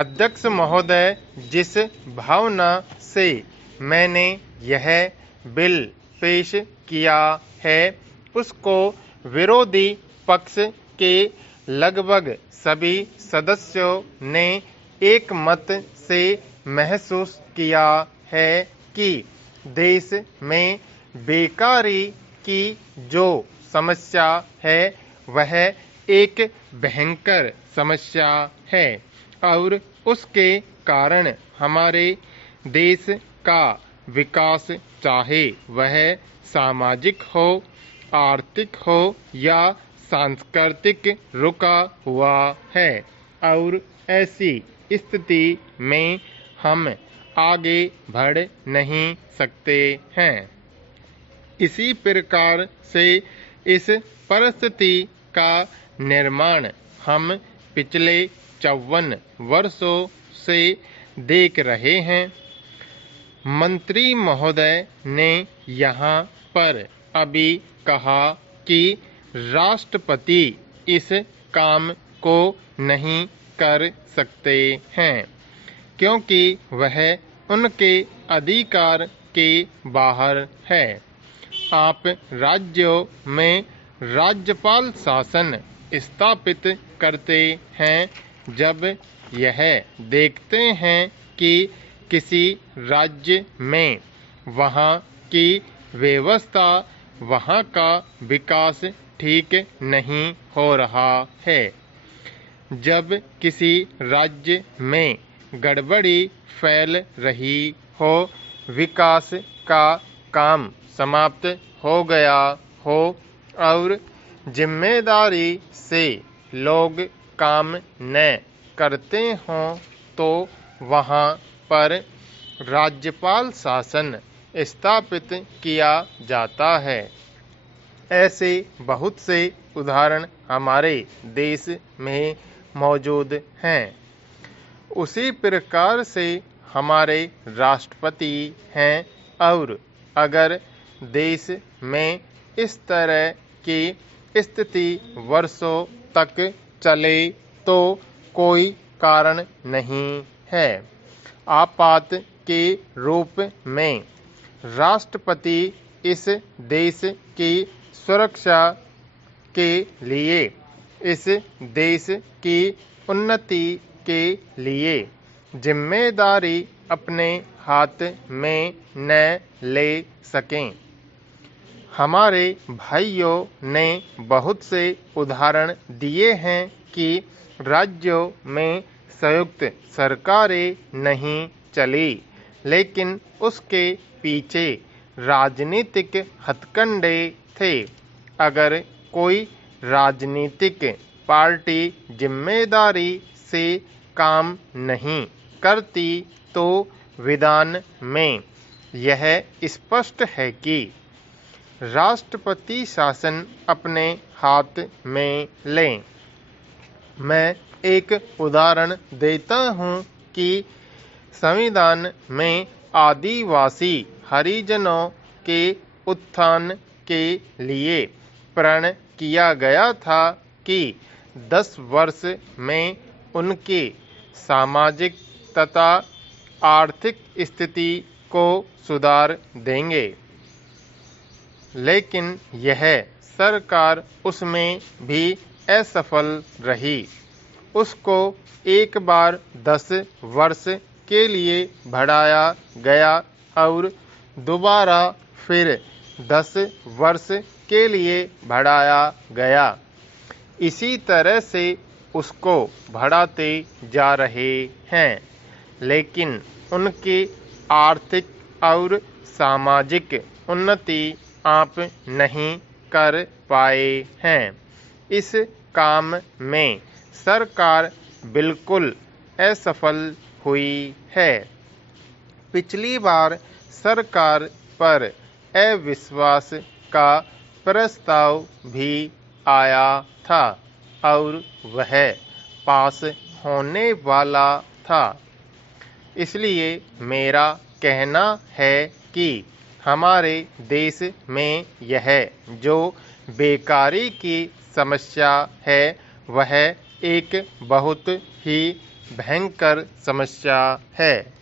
अध्यक्ष महोदय, जिस भावना से मैंने यह बिल पेश किया है, उसको विरोधी पक्ष के लगभग सभी सदस्यों ने एक मत से महसूस किया है कि देश में बेकारी की जो समस्या है वह एक भयंकर समस्या है और उसके कारण हमारे देश का विकास, चाहे वह सामाजिक हो, आर्थिक हो या सांस्कृतिक, रुका हुआ है और ऐसी स्थिति में हम आगे बढ़ नहीं सकते हैं। इसी प्रकार से इस परिस्थिति का निर्माण हम पिछले 54 वर्षों से देख रहे हैं। मंत्री महोदय ने यहाँ पर अभी कहा कि राष्ट्रपति इस काम को नहीं कर सकते हैं क्योंकि वह उनके अधिकार के बाहर है। आप राज्यों में राज्यपाल शासन स्थापित करते हैं जब यह देखते हैं कि किसी राज्य में वहाँ की व्यवस्था, वहाँ का विकास ठीक नहीं हो रहा है। जब किसी राज्य में गड़बड़ी फैल रही हो, विकास का काम समाप्त हो गया हो और जिम्मेदारी से लोग काम न करते हों, तो वहाँ पर राज्यपाल शासन स्थापित किया जाता है। ऐसे बहुत से उदाहरण हमारे देश में मौजूद हैं। उसी प्रकार से हमारे राष्ट्रपति हैं और अगर देश में इस तरह की स्थिति वर्षों तक चले तो कोई कारण नहीं है। आपात के रूप में राष्ट्रपति इस देश की सुरक्षा के लिए, इस देश की उन्नति के लिए जिम्मेदारी अपने हाथ में न ले सकें। हमारे भाइयों ने बहुत से उदाहरण दिए हैं कि राज्यों में संयुक्त सरकारें नहीं चली, लेकिन उसके पीछे राजनीतिक हथकंडे थे। अगर कोई राजनीतिक पार्टी जिम्मेदारी से काम नहीं करती तो विधान में यह स्पष्ट है कि राष्ट्रपति शासन अपने हाथ में लें। मैं एक उदाहरण देता हूँ कि संविधान में आदिवासी हरिजनों के उत्थान के लिए प्रण किया गया था कि 10 वर्ष में उनकी सामाजिक तथा आर्थिक स्थिति को सुधार देंगे, लेकिन यह सरकार उसमें भी असफल रही। उसको एक बार 10 वर्ष के लिए बढ़ाया गया और दोबारा फिर 10 वर्ष के लिए बढ़ाया गया। इसी तरह से उसको बढ़ाते जा रहे हैं, लेकिन उनकी आर्थिक और सामाजिक उन्नति आप नहीं कर पाए हैं। इस काम में सरकार बिल्कुल असफल हुई है। पिछली बार सरकार पर अविश्वास का प्रस्ताव भी आया था और वह पास होने वाला था। इसलिए मेरा कहना है कि हमारे देश में यह जो बेकारी की समस्या है वह एक बहुत ही भयंकर समस्या है।